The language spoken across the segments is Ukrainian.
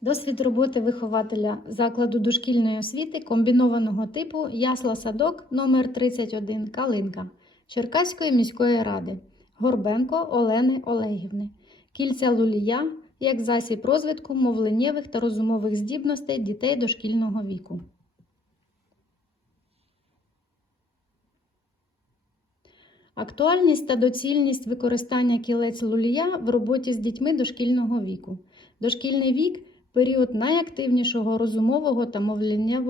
Досвід роботи вихователя закладу дошкільної освіти комбінованого типу Ясла-садок номер 31 Калинка Черкаської міської ради Горбенко Олени Олегівни. Кільця лулія як засіб розвитку мовленнєвих та розумових здібностей дітей дошкільного віку. Актуальність та доцільність використання кілець лулія в роботі з дітьми дошкільного віку. Дошкільний вік період найактивнішого розумового та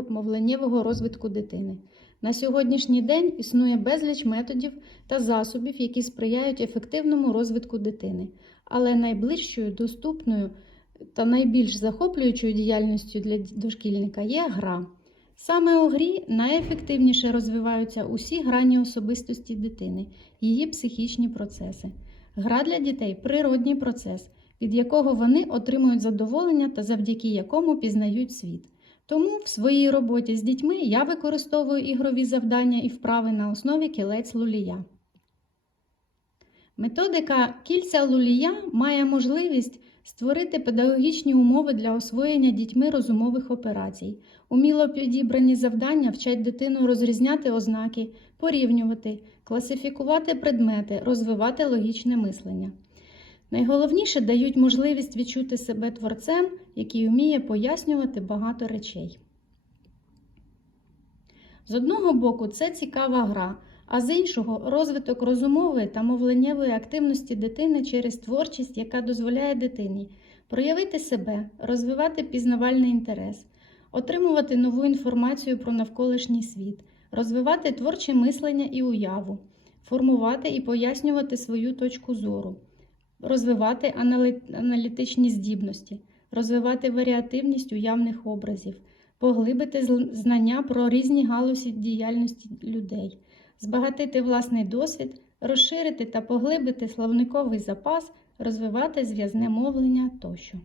мовленнєвого розвитку дитини. На сьогоднішній день існує безліч методів та засобів, які сприяють ефективному розвитку дитини, але найближчою, доступною та найбільш захоплюючою діяльністю для дошкільника є гра. Саме у грі найефективніше розвиваються усі грані особистості дитини, її психічні процеси. Гра для дітей природній процес, від якого вони отримують задоволення та завдяки якому пізнають світ. Тому в своїй роботі з дітьми я використовую ігрові завдання і вправи на основі кілець лулія. Методика кільця лулія має можливість створити педагогічні умови для освоєння дітьми розумових операцій. Уміло підібрані завдання вчать дитину розрізняти ознаки, порівнювати, класифікувати предмети, розвивати логічне мислення. Найголовніше дають можливість відчути себе творцем, який вміє пояснювати багато речей. З одного боку, це цікава гра, а з іншого розвиток розумової та мовленнєвої активності дитини через творчість, яка дозволяє дитині проявити себе, розвивати пізнавальний інтерес, отримувати нову інформацію про навколишній світ, розвивати творче мислення і уяву, формувати і пояснювати свою точку зору, розвивати аналітичні здібності, розвивати варіативність уявних образів, поглибити знання про різні галузі діяльності людей, збагатити власний досвід, розширити та поглибити словниковий запас, розвивати зв'язне мовлення тощо.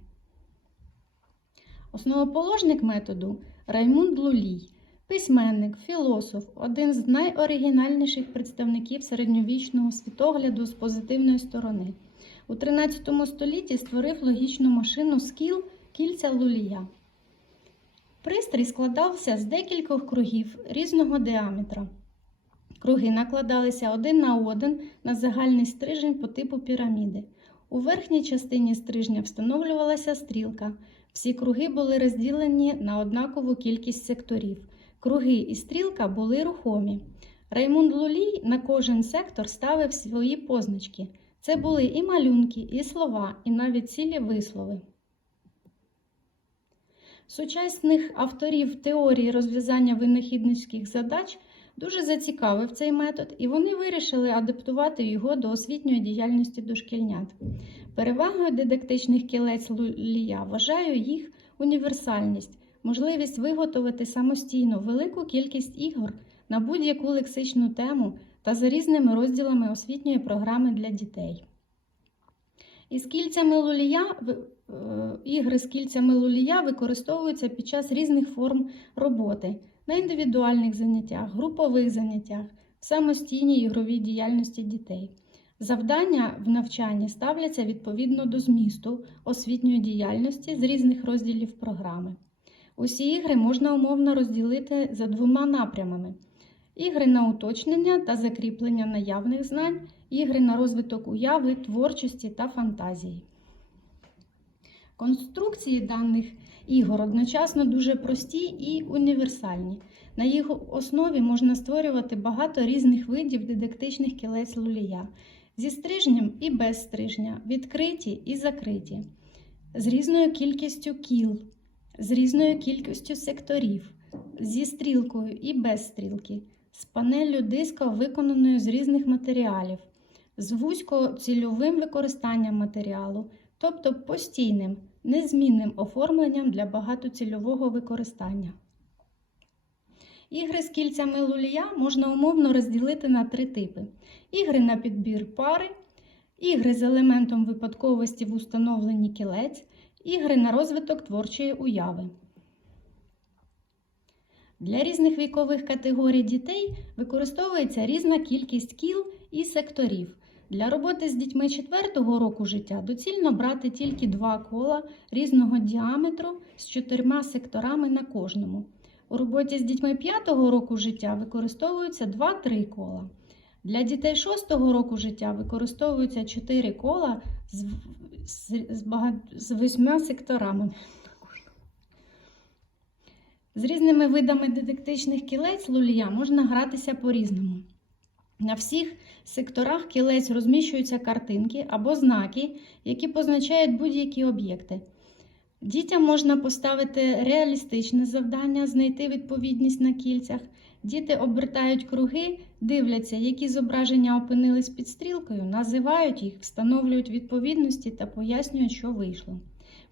Основоположник методу Раймунд Лулій, письменник, філософ, один з найоригінальніших представників середньовічного світогляду з позитивної сторони. У 13 столітті створив логічну машину скіл кільця лулія. Пристрій складався з декількох кругів різного діаметра. Круги накладалися один на один на загальний стрижень по типу піраміди. У верхній частині стрижня встановлювалася стрілка. Всі круги були розділені на однакову кількість секторів. Круги і стрілка були рухомі. Раймунд Лулій на кожен сектор ставив свої позначки. Це були і малюнки, і слова, і навіть цілі вислови. Сучасних авторів теорії розв'язання винахідницьких задач дуже зацікавив цей метод, і вони вирішили адаптувати його до освітньої діяльності дошкільнят. Перевагою дидактичних кілець Лулія вважаю їх універсальність, можливість виготовити самостійно велику кількість ігор на будь-яку лексичну тему та за різними розділами освітньої програми для дітей. Із кільцями лулія, е, ігри з кільцями лулія використовуються під час різних форм роботи на індивідуальних заняттях, групових заняттях, в самостійній ігровій діяльності дітей. Завдання в навчанні ставляться відповідно до змісту освітньої діяльності з різних розділів програми. Усі ігри можна умовно розділити за двома напрямами: ігри на уточнення та закріплення наявних знань, ігри на розвиток уяви, творчості та фантазії. Конструкції даних ігор одночасно дуже прості і універсальні. На їх основі можна створювати багато різних видів дидактичних кілець лулія зі стрижнем і без стрижня, відкриті і закриті, з різною кількістю кіл, з різною кількістю секторів, зі стрілкою і без стрілки, з панеллю диска, виконаною з різних матеріалів, з вузькоцільовим використанням матеріалу, тобто постійним, незмінним оформленням для багатоцільового використання. Ігри з кільцями лулія можна умовно розділити на три типи: ігри на підбір пари, ігри з елементом випадковості в установленні кілець, ігри на розвиток творчої уяви. Для різних вікових категорій дітей використовується різна кількість кіл і секторів. Для роботи з дітьми 4 року життя доцільно брати тільки два кола різного діаметру з чотирма секторами на кожному. У роботі з дітьми 5 року життя використовуються 2-3 кола. Для дітей 6 року життя використовуються 4 кола з, з, з, з 8 секторами. З різними видами дидактичних кілець лулія можна гратися по-різному. На всіх секторах кілець розміщуються картинки або знаки, які позначають будь-які об'єкти. Дітям можна поставити реалістичне завдання, знайти відповідність на кільцях. Діти обертають круги, дивляться, які зображення опинились під стрілкою, називають їх, встановлюють відповідності та пояснюють, що вийшло.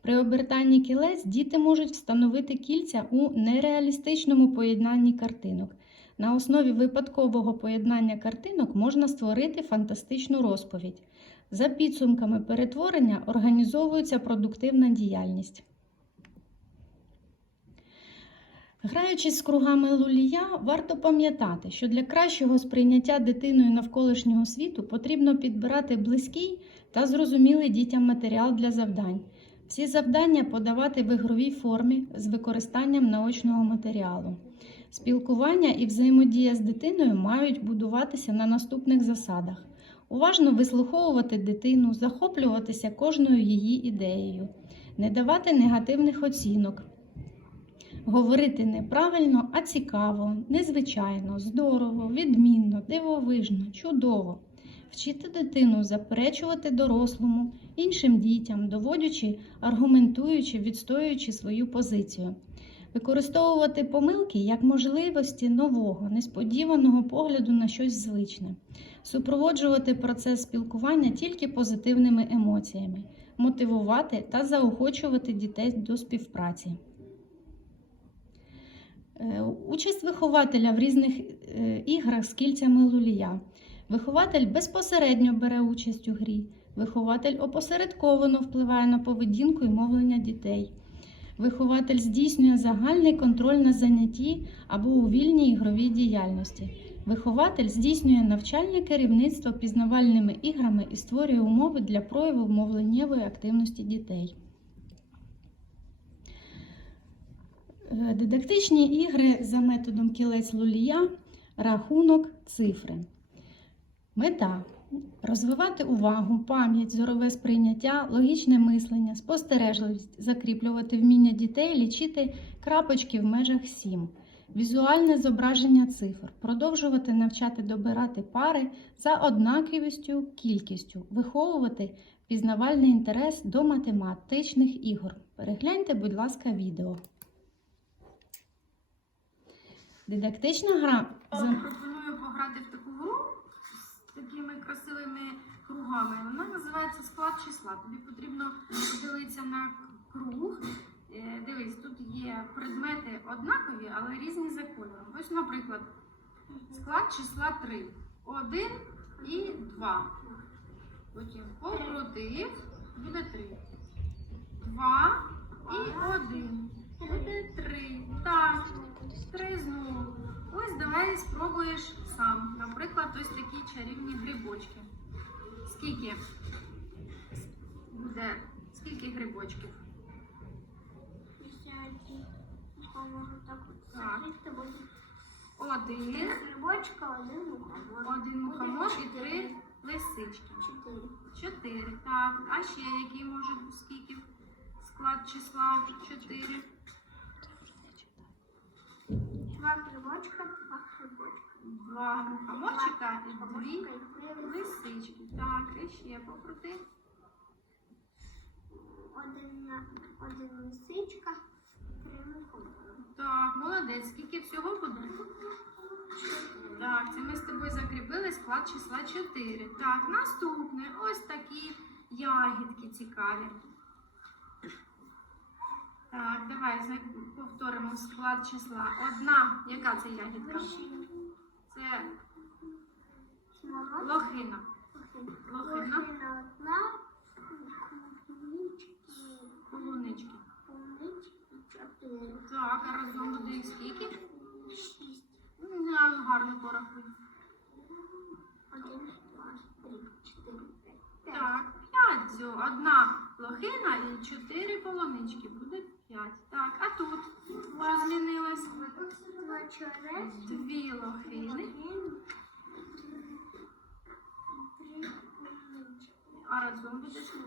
При обертанні кілець діти можуть встановити кільця у нереалістичному поєднанні картинок. На основі випадкового поєднання картинок можна створити фантастичну розповідь. За підсумками перетворення організовується продуктивна діяльність. Граючись з кругами лулія, варто пам'ятати, що для кращого сприйняття дитиною навколишнього світу потрібно підбирати близький та зрозумілий дітям матеріал для завдань. Всі завдання подавати в ігровій формі з використанням наочного матеріалу. Спілкування і взаємодія з дитиною мають будуватися на наступних засадах: уважно вислуховувати дитину, захоплюватися кожною її ідеєю, не давати негативних оцінок, говорити неправильно, а цікаво, незвичайно, здорово, відмінно, дивовижно, чудово. Вчити дитину заперечувати дорослому, іншим дітям, доводячи, аргументуючи, відстоюючи свою позицію. Використовувати помилки як можливості нового, несподіваного погляду на щось звичне, супроводжувати процес спілкування тільки позитивними емоціями, мотивувати та заохочувати дітей до співпраці. Е, Участь вихователя в різних е, іграх з кільцями лулія. Вихователь безпосередньо бере участь у грі. Вихователь опосередковано впливає на поведінку і мовлення дітей. Вихователь здійснює загальний контроль на занятті або у вільній ігровій діяльності. Вихователь здійснює навчальне керівництво пізнавальними іграми і створює умови для прояву мовленнєвої активності дітей. Е, Дидактичні ігри за методом кілець лулія, рахунок, цифри. Мета розвивати увагу, пам'ять, зорове сприйняття, логічне мислення, спостережливість, закріплювати вміння дітей, лічити крапочки в межах 7, візуальне зображення цифр, продовжувати навчати добирати пари за однаковістю, кількістю, виховувати пізнавальний інтерес до математичних ігор. Перегляньте, будь ласка, відео. Дидактична гра за Пропоную пограти в такими красивими кругами. Вона називається склад числа. Тобі потрібно подивитися на круг. Е, Дивись, тут є предмети однакові, але різні за кольором. Ось, наприклад, склад числа 3. 1 і 2. Потім покрутив, буде 3. 2 і 1. Буде 3. Так. Три знову. Давай спробуєш сам. Наприклад, ось такі чарівні грибочки. Скільки буде? Скільки грибочків? Так. Один, Грибочка, один мухомор. один мухомор і три лисички. Чотири. Чотири. Так. А ще які можуть бути скільки? Склад числа чотири. Два грибочка, два. Мухоморчика і дві лисички. Так, і ще покрути. Один, один лисичка, три мухомора. Так, молодець. Скільки всього буде? Так, це ми з тобою закріпили склад числа 4. Так, наступне. Ось такі ягідки цікаві. Так, давай повторимо склад числа. Одна. Яка це ягідка? Вишні. Це лохина. Лохина. одна, Полунички. Полунички. Так, а разом буде їх скільки? Шість. Ну, гарно порахуй. Один, два, три, чотири, п'ять. Так, п'ять. Одна лохина і чотири полунички. Буде п'ять. Так, а тут? Два. Дві лохини. А разом буде що?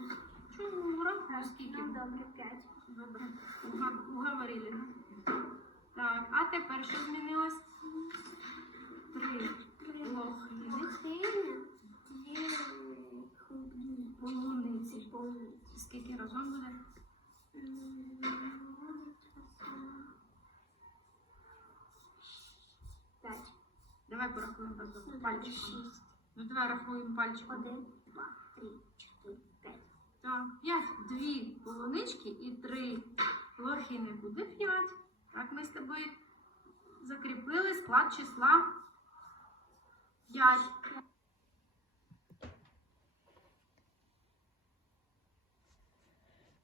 Чому? Рахуй, скільки? Ну, добре, п'ять. Добре, уговорили. Так, а тепер що змінилось? Три лохини. Дві полуниці. Скільки разом буде? П'ять. Давай порахуємо разом. Ну, Пальчиком. Шість. Ну давай рахуємо пальчиком. Один, два, три, чотири, п'ять. Так, п'ять. Дві полунички і три лохини буде п'ять. Так, ми з тобою закріпили склад числа п'ять.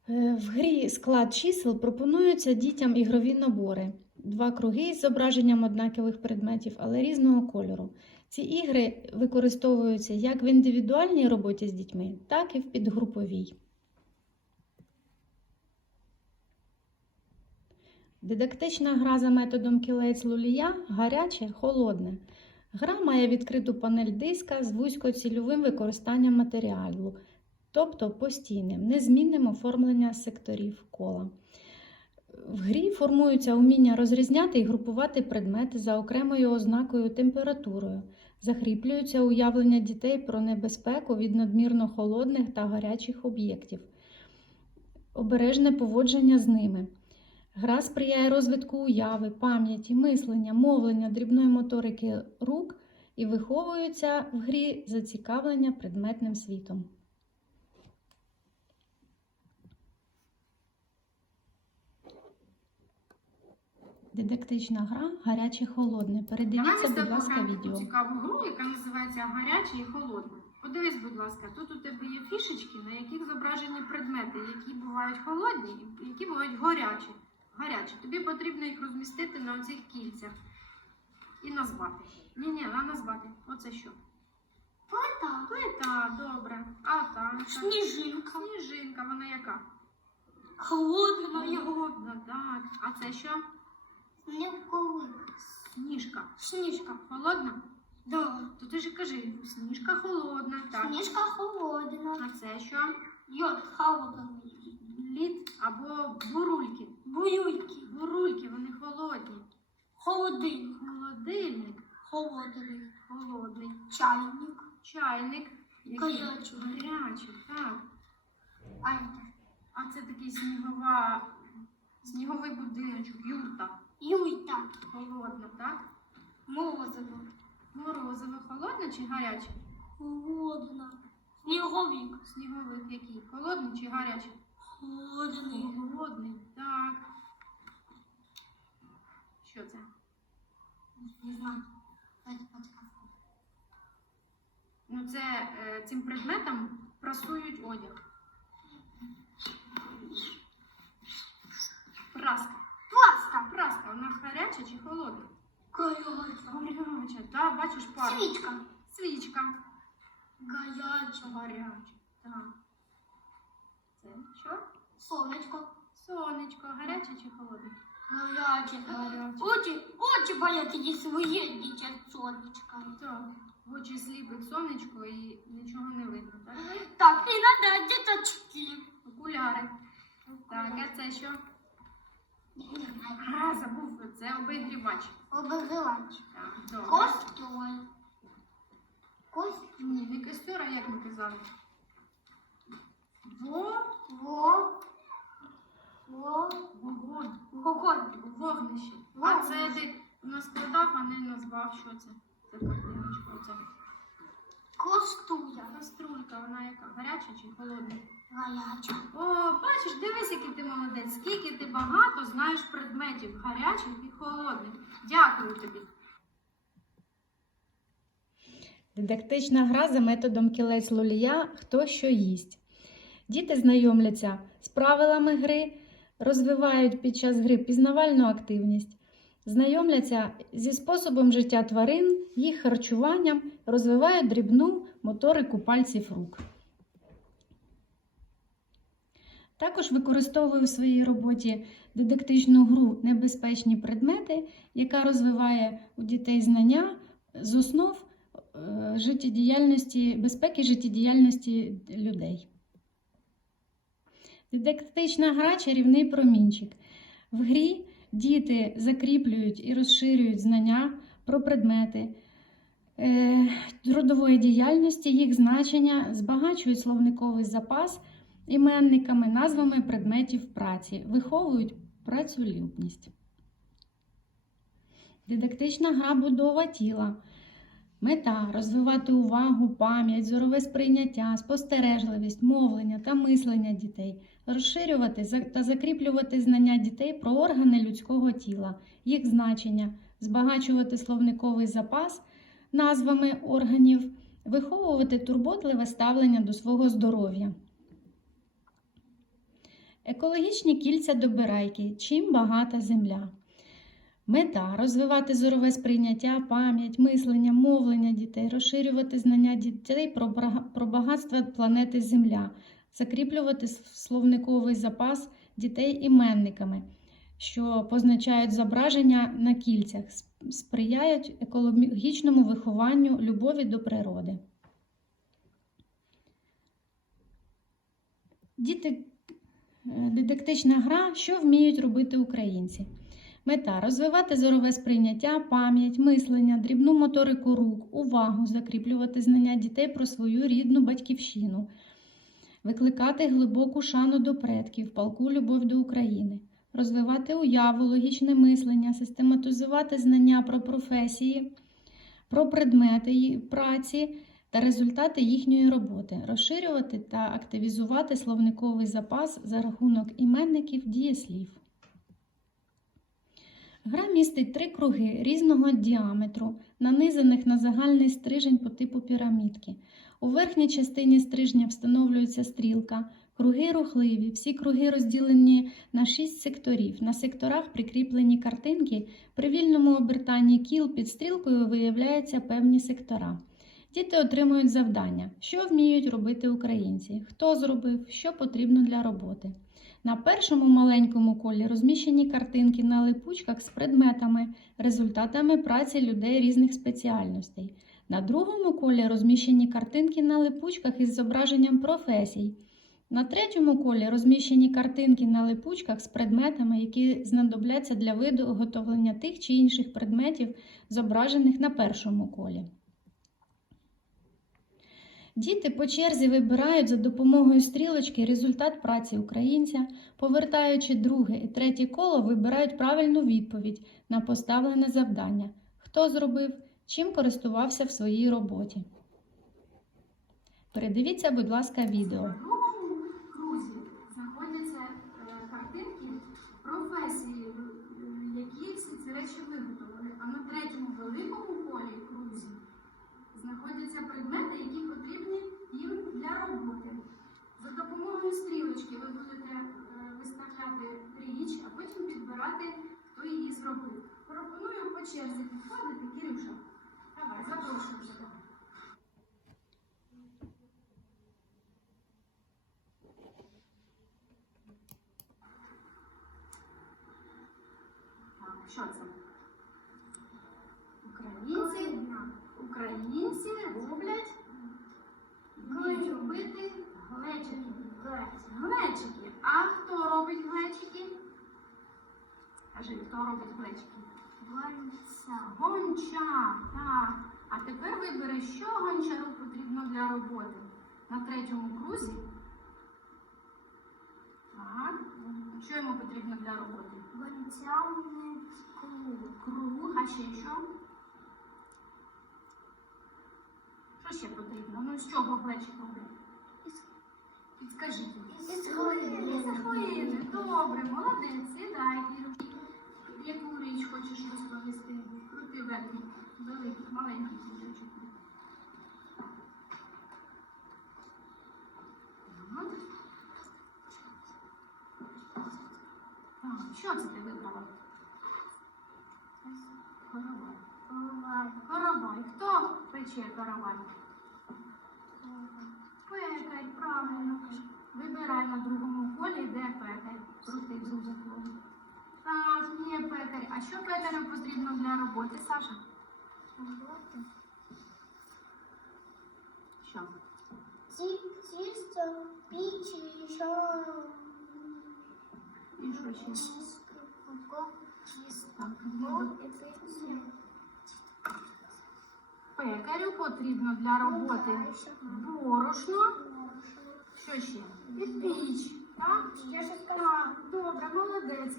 Е, В грі склад чисел пропонуються дітям ігрові набори. Два круги з зображенням однакових предметів, але різного кольору. Ці ігри використовуються як в індивідуальній роботі з дітьми, так і в підгруповій. Дидактична гра за методом кілець лулія гаряче, холодне. Гра має відкриту панель диска з вузькоцільовим використанням матеріалу, тобто постійним, незмінним оформлення секторів кола. В грі формуються уміння розрізняти і групувати предмети за окремою ознакою температурою, закріплюються уявлення дітей про небезпеку від надмірно холодних та гарячих об'єктів, обережне поводження з ними. Гра сприяє розвитку уяви, пам'яті, мислення, мовлення, дрібної моторики рук і виховується в грі зацікавлення предметним світом. Дидактична гра гаряче холодне. Передивіться, будь ласка, відео. цікаву гру, яка називається гаряче і холодне. Подивись, будь ласка, тут у тебе є фішечки, на яких зображені предмети, які бувають холодні і які бувають гарячі. Гарячі. Тобі потрібно їх розмістити на оцих кільцях і назвати. Ні, ні, на назвати. Оце що? Плита. Плита, добре. А та Сніжинка. сніжинка, вона яка? Холодна. Холодна, так. А це що? Сніговик. Сніжка. Сніжка. Холодна? Да. То ти ж кажи, сніжка холодна, так. Сніжка холодна. А це що? Йод холодний. Лід або бурульки. Буюйки. Бурульки, вони холодні. Холодильник. Холодильник Холодний. холодний. Чайник. Чайник. Гарячий. Гарячий, так. А А це такий снігова, сніговий будиночок, юрта. Юйта. Холодна, так? Морозиво. Морозиво холодне чи гаряче? Холодна. Сніговик. Сніговик який? Холодний чи гарячий? Холодний. Холодний, так. Що це? Не знаю. Дайте подсказку. Ну, це е, цим предметом прасують одяг. Праска. Пласка. Праска, вона гаряча чи холодна? Горяча. Гаряча, так, бачиш пар. Свічка. Свічка. Горяча. Гаряча, так. Це що? Сонечко. Сонечко, гаряче чи холодне? Горяче. Гаряче. Очі, очі болять і своє дитя сонечка. Так. Очі сліпить сонечко і нічого не видно, так? Так, і надо діточки. Окуляри. Так, а це що? А, забув, це обігрівач. Обозивач. Так, добре. Костюй. Костюй. Ні, не костюр, а як ми казали? Во, Во. Во. вогонь, Вогонь. вогнище. А це ти наскладав, а не назвав, що це. Це картиночка. Оце. Костуя. Каструлька, вона яка? Гаряча чи холодна? Гаряча. О, бачиш, дивись, який ти молодець, скільки ти багато знаєш предметів, гарячих і холодних. Дякую тобі. Дидактична гра за методом кілець лулія Хто що їсть. Діти знайомляться з правилами гри, розвивають під час гри пізнавальну активність, знайомляться зі способом життя тварин, їх харчуванням, розвивають дрібну моторику пальців рук. Також використовую в своїй роботі дидактичну гру Небезпечні предмети, яка розвиває у дітей знання з основ е, життєдіяльності, безпеки життєдіяльності людей. Дидактична гра чарівний промінчик. В грі діти закріплюють і розширюють знання про предмети е, трудової діяльності, їх значення, збагачують словниковий запас іменниками, назвами предметів праці, виховують працелюбність. Дидактична гра будова тіла. Мета розвивати увагу, пам'ять, зорове сприйняття, спостережливість, мовлення та мислення дітей, розширювати та закріплювати знання дітей про органи людського тіла, їх значення, збагачувати словниковий запас назвами органів, виховувати турботливе ставлення до свого здоров'я. Екологічні кільця добирайки. Чим багата земля. Мета розвивати зорове сприйняття, пам'ять, мислення, мовлення дітей, розширювати знання дітей про багатство планети Земля, закріплювати словниковий запас дітей іменниками, що позначають зображення на кільцях, сприяють екологічному вихованню любові до природи. Діти Дидактична гра, що вміють робити українці. Мета розвивати зорове сприйняття, пам'ять, мислення, дрібну моторику рук, увагу, закріплювати знання дітей про свою рідну батьківщину, викликати глибоку шану до предків, палку любов до України, розвивати уяву, логічне мислення, систематизувати знання про професії, про предмети праці та результати їхньої роботи, розширювати та активізувати словниковий запас за рахунок іменників дієслів. Гра містить три круги різного діаметру, нанизаних на загальний стрижень по типу пірамідки. У верхній частині стрижня встановлюється стрілка. Круги рухливі, всі круги розділені на шість секторів. На секторах прикріплені картинки. При вільному обертанні кіл під стрілкою виявляються певні сектора. Діти отримують завдання, що вміють робити українці, хто зробив, що потрібно для роботи. На першому маленькому колі розміщені картинки на липучках з предметами, результатами праці людей різних спеціальностей. На другому колі розміщені картинки на липучках із зображенням професій. На третьому колі розміщені картинки на липучках з предметами, які знадобляться для виготовлення тих чи інших предметів, зображених на першому колі. Діти по черзі вибирають за допомогою стрілочки результат праці українця, повертаючи друге і третє коло, вибирають правильну відповідь на поставлене завдання, хто зробив, чим користувався в своїй роботі. Передивіться, будь ласка, відео. В другому крузі знаходяться е, картинки професії, е, які всі ці речі виготовили. А на третьому великому полі крузі знаходяться предмети, які потрібні їм для роботи. За допомогою стрілочки ви будете е, виставляти річ, а потім підбирати, хто її зробив. Пропоную по черзі підходити, Кирюша. Давай, запрошую тебе. Так, що це? Українці, українці роблять, вміють робити глечики. Глечики. А хто робить глечики? Кажи, хто робить глечики? Гончар. Так. А тепер вибери, що гончару потрібно для роботи. На третьому крузі. Так. Що йому потрібно для роботи? Круг, а ще що? Що ще потрібно? Ну з чого глечик робить? Підскажіть. Із глини. Із глини. Добре, молодець, сідай. Яку річ хочеш розповісти? Крути верхній, великий, маленький що це ти вибрала? Коровай. Коровай. Хто пече коровай? Пекар, правильно. Вибирай на другому колі, де пекар. Крути друге коло. Так, є пекар. А що пекарю потрібно для роботи, Саша? Роботи. Що? Ті- Тісто, піч що? Пекарю потрібно для роботи борошно. Що ще? І піч. Так? Добре, молодець.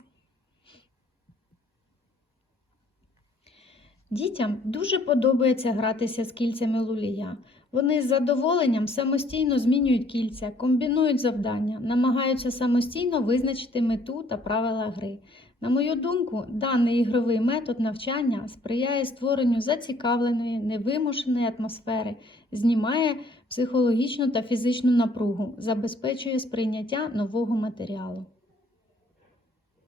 Дітям дуже подобається гратися з кільцями лулія. Вони з задоволенням самостійно змінюють кільця, комбінують завдання, намагаються самостійно визначити мету та правила гри. На мою думку, даний ігровий метод навчання сприяє створенню зацікавленої, невимушеної атмосфери, знімає психологічну та фізичну напругу, забезпечує сприйняття нового матеріалу.